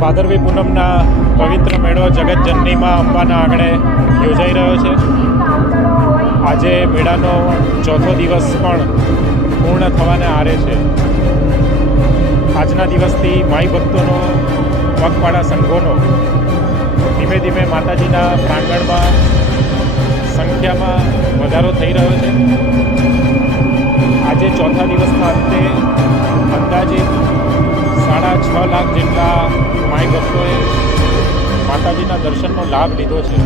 ભાદરવી પૂનમના પવિત્ર મેળો જગતજનનીમાં અંબાના આંગણે યોજાઈ રહ્યો છે. આજે મેળાનો ચોથો દિવસ પણ પૂર્ણ થવાને આરે છે. આજના દિવસથી માઈ ભક્તોનો પગપાળા સંઘોનો ધીમે ધીમે માતાજીના પ્રાંગણમાં સંખ્યામાં વધારો થઈ રહ્યો છે. આજે ચોથા દિવસના અંતે અંદાજિત છ લાખ જેટલા માય ભક્તોએ માતાજીના દર્શનનો લાભ લીધો છે.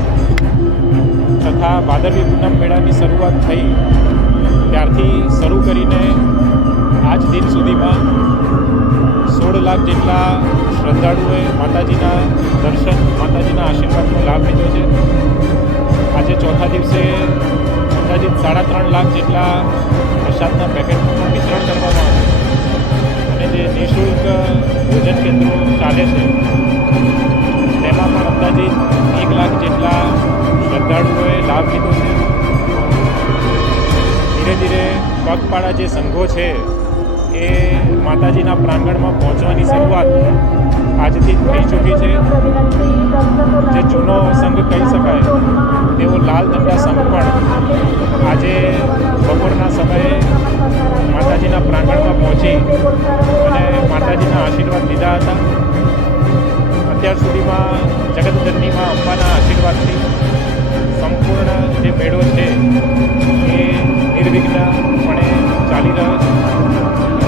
તથા ભાદરવી પૂનમ મેળાની શરૂઆત થઈ. ત્યારથી શરૂ કરીને આજ દિન સુધીમાં સોળ લાખ જેટલા શ્રદ્ધાળુઓએ માતાજીના દર્શન, માતાજીના આશીર્વાદનો લાભ લીધો છે. આજે ચોથા દિવસે અંદાજિત સાડા ત્રણ લાખ જેટલા પ્રસાદના પેકેટનું વિતરણ કરવામાં આવ્યું. અને જે નિઃશુલ્ક ભોજન કેન્દ્રો ચાલે છે. તેમાં પણ અંદાજે એક લાખ જેટલા શ્રદ્ધાળુઓએ લાભ લીધો છે. ધીરે ધીરે પગપાળા જે સંઘો છે એ માતાજીના પ્રાંગણમાં પહોંચવાની શરૂઆત આજથી થઈ ચૂકી છે. જે જૂનો સંઘ કહી શકાય તેવો લાલ દંડા સંઘ પહોંચી અને માતાજીના આશીર્વાદ લીધા હતા. અત્યાર સુધીમાં જગતજનનીમાં અંબાના આશીર્વાદથી સંપૂર્ણ જે મેળો છે એ નિર્વિઘ્નપણે ચાલી રહ્યો છે.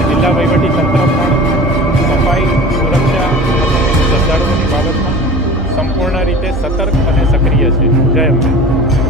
જિલ્લા વહીવટીતંત્ર પણ સફાઈ, સુરક્ષા અને શ્રદ્ધાળુઓની બાબતમાં સંપૂર્ણ રીતે સતર્ક અને સક્રિય છે. જય અંબે.